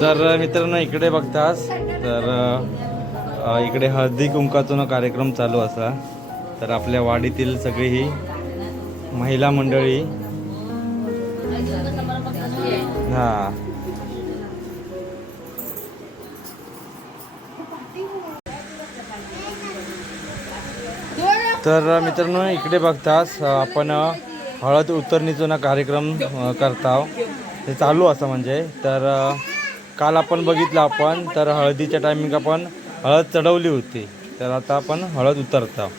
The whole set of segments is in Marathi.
तर मित्रांनो इकडे बघतास तर इकडे हळदी कुंकाचा कार्यक्रम चालू असा. तर आपल्या वाडीतील सगळी ही महिला मंडळी. हा. तर मित्रांनो इकडे बघतास आपण हळद उतरणीचा ना कार्यक्रम करता करताव. हे चालू असं म्हणजे. तर काल आपण बघितलं आपण तर हळदीच्या टायमिंग आपण हळद चढवली होती. तर आता आपण हळद उतरतो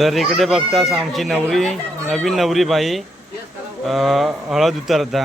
तर इकडे बघताच आमची नवरी नवीन नवरी बाई हळद उतरता.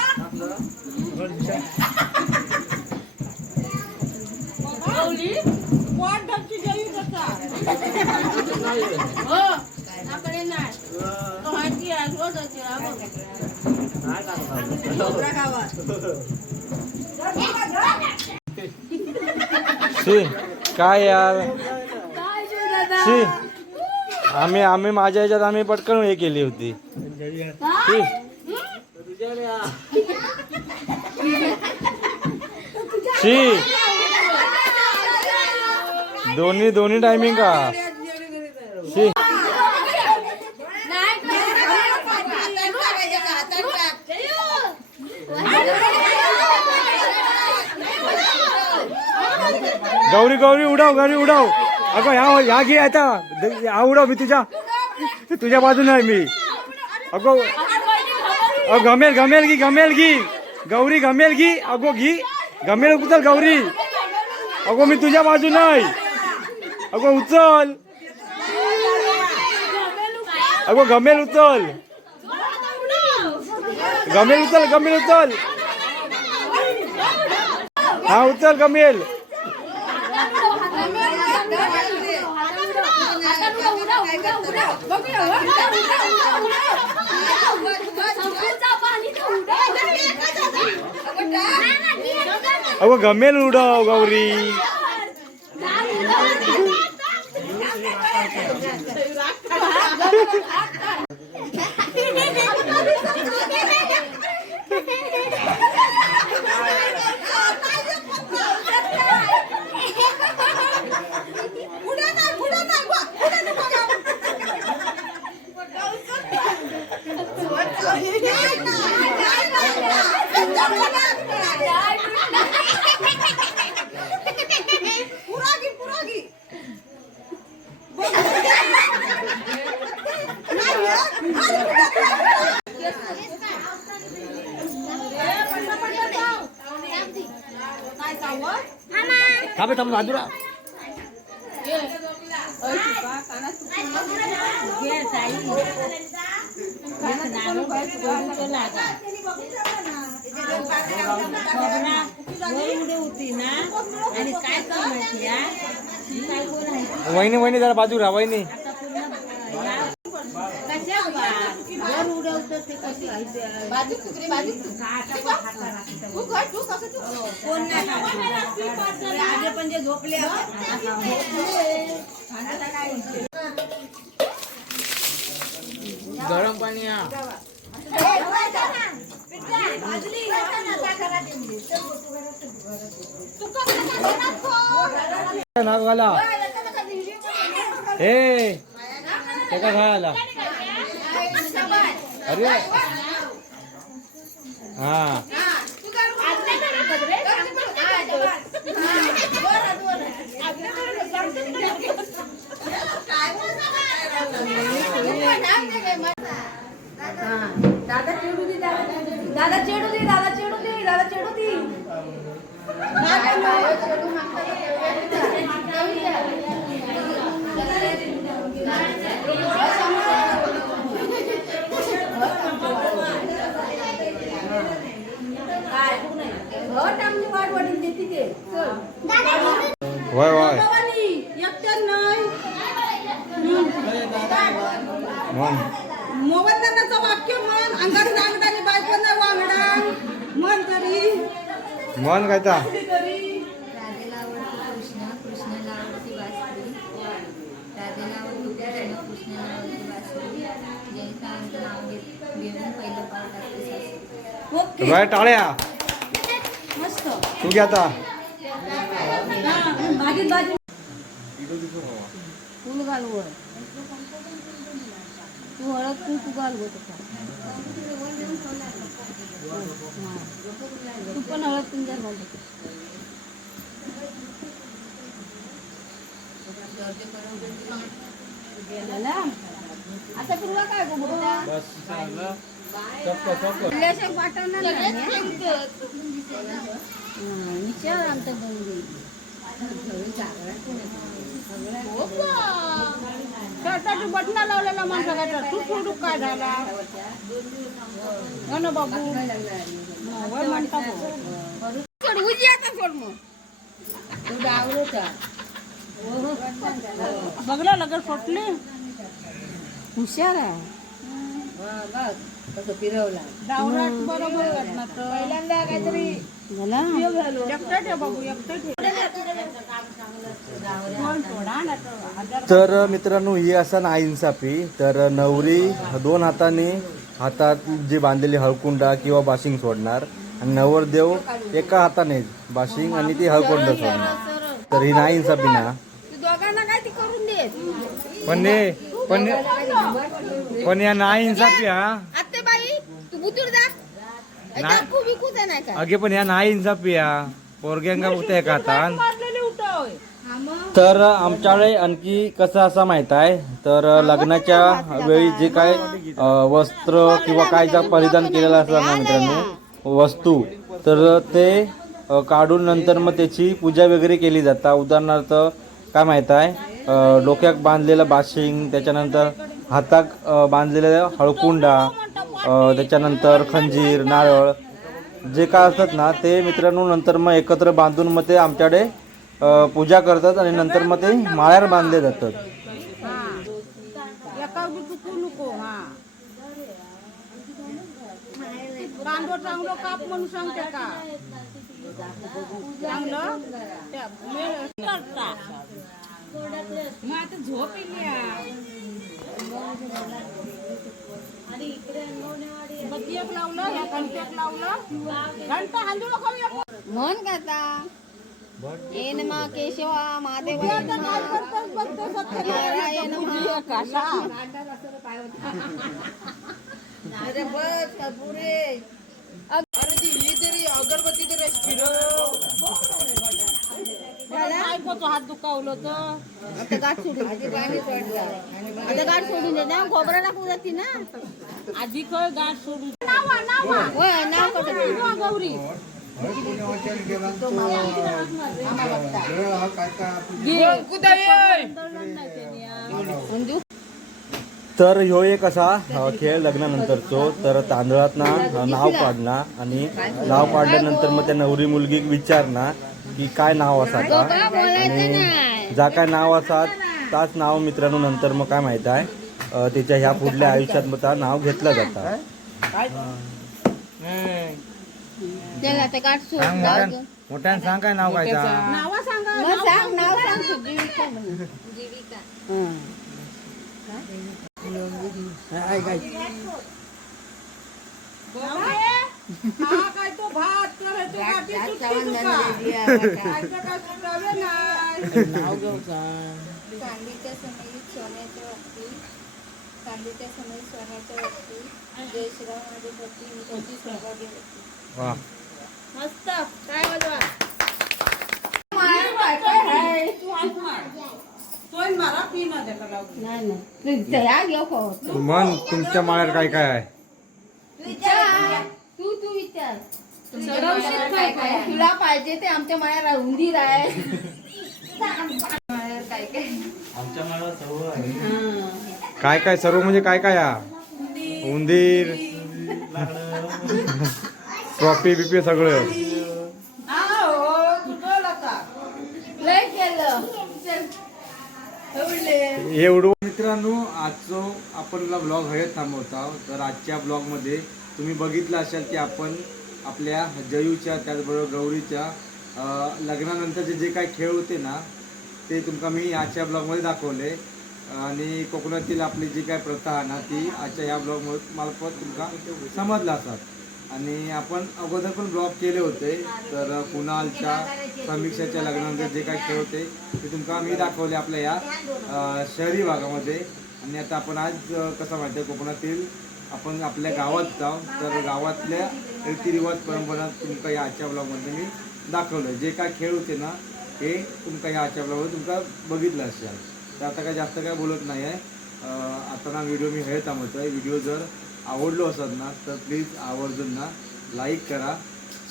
शी काय यार? शी आम्ही आम्ही माझ्या ह्याच्यात आम्ही पटकन हे केली होती. शी. शी दोन्ही दोन्ही टायमिंग का? गौरी गौरी उडाव गौरी उडाव. अगं ह्या ह्या घे आता. हा उडाव मी तुझ्या. तुझ्या बाजूने आहे मी. अगो अ गमेल गमेल घी गमेल घी. गौरी गमेल घी. अगो घी. गमेल उचल गौरी. अगो मी तुझ्या बाजून आहे. अगो उचल. अगो गमेल उचल गमेल उचल गमेल उचल हा उचल गमेल अगो गमेल उडव गौरी act थांबे थांब नादुरा होती ना आणि काय कर माहिती आहे काय बोलायचं वहिनी वहिनी जरा बाजू राहा वहिनी कशा वर उडवतं ते कशी कोण नाही राजे पण जे झोपले गरम पाणी नाव घाला काय आला अरे. हा. दादा चिडू दे दादा. चिडू दे दादा चिडू दे दादा चिडू दे. वाट वय वय. मन मोबदल्याचं वाक्य म्हण बायको नाही वांगडा म्हण तरी. मन काय ता? टाळ्या. मस्त. तू घ्या फुल घाल वर तू हळद तू घाल गो तू पण हळद तुमच्या घाल झाला? आता तुला काय गो बोलल्याशिवाय पाठवणार नाही हं, विचार आमच्या बंदी शर्टाची बटणं लावलेला माणसा काय तू सोडू काय झाला हो ना बाबू वय म्हणता सोड उजी आता सोड मग तू डावलो का बघला लगेच फुटली हुशार आहे डावरात बरोबर करणार पहिल्यांदा काहीतरी एकटं ठेव बाबू एकटं ठेव. कोण सोडा ना तो. तर मित्रांनो ही असा नाइन्साफी तर नवरी दोन हाताने हातात जी बांधलेली हळकुंडा किंवा बाशिंग सोडणार. आणि नवरदेव एका हाताने बाशिंग आणि ती हळकुंड सोडणार. तर ही ना. तू दोघांना काय ती करून दे पण ने पण पण या नाइन्साफी हा. आत्ते बाई तू बुतूर जा. नाही. का? अगे पण या नाइन्साफी हा पोरग्यांका होते एका हातान. उठाव तर आमच्याकडे आणखी कसं असं माहीत आहे? तर लग्नाच्या वेळी जे काय अ, वस्त्र किंवा काय जर परिधान केलेलं असतं ना मित्रांनो वस्तू तर ते अ, काढून नंतर मग त्याची पूजा वगैरे केली जातात उदाहरणार्थ काय माहीत आहे? डोक्यात बांधलेलं बाशिंग त्याच्यानंतर हाताक बांधलेलं हळकुंडा त्याच्यानंतर खंजीर नारळ जे काय असतात ना ते मित्रांनो नंतर मग एकत्र बांधून मग ते आमच्याकडे पूजा करतात आणि नंतर मग ते माळ्यावर बांधले जातात. चांगलं काप का करता. मग आता झोप येईल बत्ती एक लावलं या घंटे एक लावलं घंटा हांदू नको एक. म्हण का आता ये नमा केशवा महादेव आता काय करतोस बघतो नारायण सत्य काशा. अरे बस का पुरे? बायकोचं हात दुखावलं तर. आता गाठ सोडून आता गाठ सोडून दे ना खोबरा टाकू जाते ना. आधी खय गाठ सोडू नावा नावा. होय नाव कसं गौरी तर ह्यो एक असा खेळ लग्नानंतरचो. तर तांदळात ना नाव काढणार आणि नाव काढल्यानंतर मग त्या नवरी मुलगी विचारणार की काय नाव असा का आणि जा काय नाव असा ताच नाव मित्रांनो नंतर मग काय माहीत आहे. त्याच्या ह्या पुढल्या आयुष्यात मग त्या नाव घेतलं जातं. मोठ्यानं सांग काय नाव काय नावा सांगा मग सांग नाव सांग. तू, जीविका. म्हण. काय तो भात तर तो गाठी सुटते तुका. काय तर काय सुटावे नाही चांदीच्या सोन्याच्या चांदीच्या समयी सोन्याच्या वस्तू जय श्रीराम माझे पती मी त्याची सहभागी होती वा मस्त काय वाजवा तू आज मार. तोय मारा पी ना त्याला लावून. नाही नाही त्या घेऊ खाऊ मन तुमच्या माळ्यात काय काय आहे तू तू विचार काय काय? तुला पाहिजे ते आमच्या माया उंदीर आहे माझ्यावर काय काय? काय काय सर्व म्हणजे काय काय हा? उंदीर. ट्रॉफी बिपी सगळं. उडव. मित्रांनो आजचो आपण ब्लॉग हयत थांबवता. तर आजच्या ब्लॉगमध्ये तुम्ही बघितलं असाल की आपण आपल्या जयूच्या त्याचबरोबर गौरीच्या लग्नानंतरचे जे काही खेळ होते ना ते तुमका मी आजच्या ब्लॉगमध्ये दाखवले. आणि कोकणातील आपली जी काय प्रथा आहे ना ती आजच्या ह्या ब्लॉग मार्फत तुमका समजला असतात आणि आपण अगोदर पण ब्लॉग केले होते तर कुणालच्या समीक्षाच्या लग्नानंतर जे काही खेळ होते ते तुमका मी दाखवले आपल्या या शहरी भागामध्ये. आणि आता आपण आज कसं माहिती आहे कोकणातील आपण आपल्या गावात जाऊ तर गावातल्या रीतिरिवाज परंपरा तुमका या आजच्या ब्लॉगमध्ये मी दाखवलं जे काय खेळ होते ना हे तुमका या आजच्या ब्लॉगमध्ये तुमका बघितलं असेल. तर आता काय जास्त काय बोलत नाही आहे. आता ना व्हिडिओ मी हे थांबवतो आहे व्हिडिओ जर आवडलो असत ना तर प्लीज आवर्जून ना लाईक करा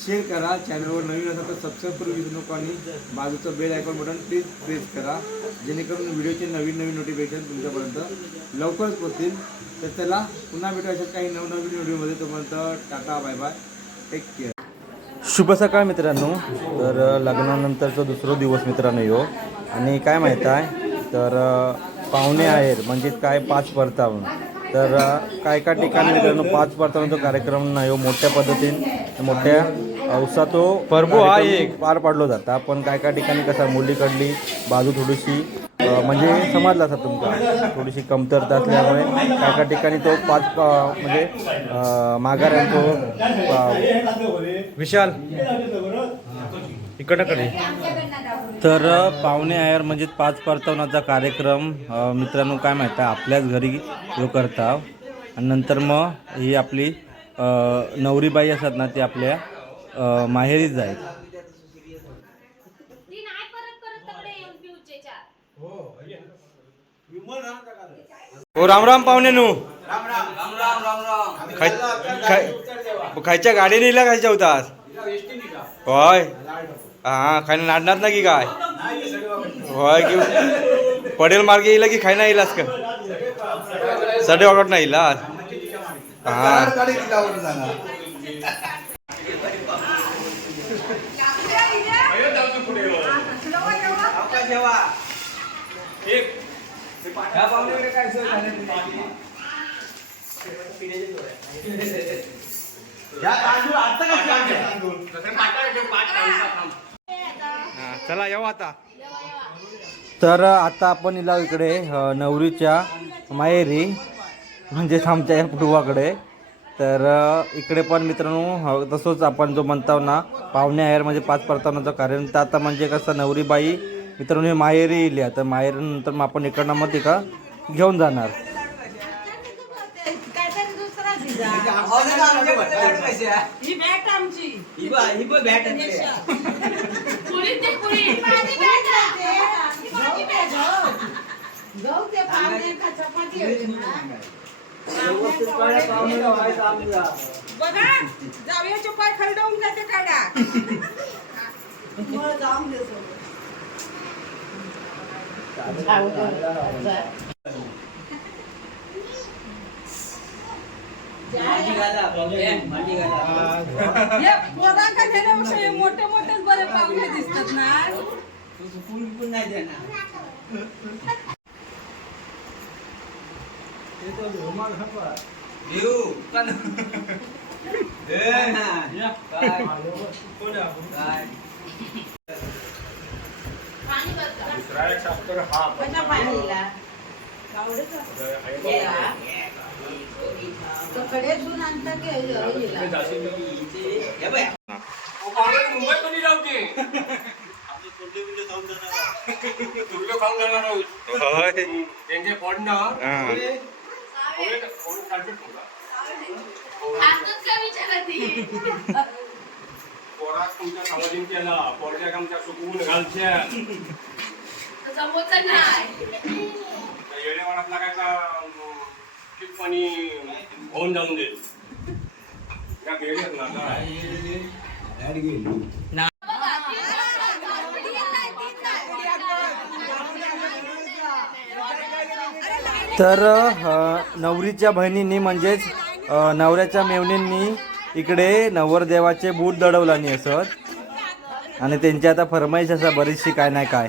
शेअर करा. चॅनलवर नवीन असाल तर सबस्क्राईब करू विसरू नको आणि बाजूचं bell icon button please press करा. जेणेकरून व्हिडिओचे नवीन नवीन नोटिफिकेशन तुमच्यापर्यंत लवकरच पोचतील. तर चला पुन्हा भेटू अशा काही नवनवीन व्हिडिओमध्ये. तोपर्यंत tata bye bye. Take care शुभ सकाळ मित्रांनो. तर लग्नानंतरचा दुसरा दिवस मित्रांनो यो. आणि काय माहीत आहे? तर पाहुणे आहेत म्हणजे काय पाच परतावून. तर काय काय ठिकाणी मित्रांनो पाच परतावूनचा कार्यक्रम ना ह्यो मोठ्या पद्धतीने मोठ्या औसा तो परबो हा एक. पार पाडलो जाता. पण काय काय ठिकाणी कसा मुलीकडली बाजू थोडीशी म्हणजे समजला असा तुमका थोडीशी कमतरता असल्यामुळे काय काय ठिकाणी तो पाच म्हणजे माघार माघाऱ्यांचो विशाल. इकडकडे तर पाहुणे आयर म्हणजे पाच परतवण्याचा कार्यक्रम मित्रांनो काय माहिती आहे आपल्याच घरी जो करता. आणि नंतर मग ही आपली नवरीबाई असतात ना ती आपल्या माहेरीच आहेत. ओ राम राम पाहुणे नु खायच्या गाडीने इला खायच्या होतात होय. हा खायला नाडणार ना की काय? होय की पडेल मार्गे येईल की खायना येईलास का? सडे वागत नाही इलास. हा. हा, चला येऊ आता. तर आता आपण इला इकडे अ, नवरीच्या माहेरी म्हणजेच आमच्या या कुटुंबाकडे तर अ, इकडे पण मित्रांनो अ, तसंच आपण जो म्हणतो ना पाहुणे आहेर म्हणजे पाच परतावण्याचा कारण. तर आता म्हणजे कसं नवरीबाई मित्रांनो हे माहेरी येईल तर माहेरनंतर मग आपण इकडनं मग तिका घेऊन जाणार. काहीतरी दुसरा दिला ही बॅट आमची पुरी ते पुरी माझी बॅट आहे ते. ही माझी बॅट हो. गहू ते पाहुण्यांका चपाती होती ना. बघा जावयाचे पाय खरडवून दिसतात ना माझ्या पाहिला? कडे सून आणता की हिला? मुंबई कधी जाऊचे? तुरलो खाऊन जाणार आहोत. होय. त्यांचे पॉट ना. पोरात तुमच्या समाधीन केला पोरच्या आमच्या सुकवून घालच्या येडेवाडातला काय का टिप्पणी होऊन जाऊन दे. त्या गेलेत ना काय तर नवरीच्या बहिणींनी म्हणजेच नवऱ्याच्या मेवणींनी इकडे नवरदेवाचे बूट दडवलानी असत आणि त्यांची आता फरमाईश असा बरीचशी काय नाही काय.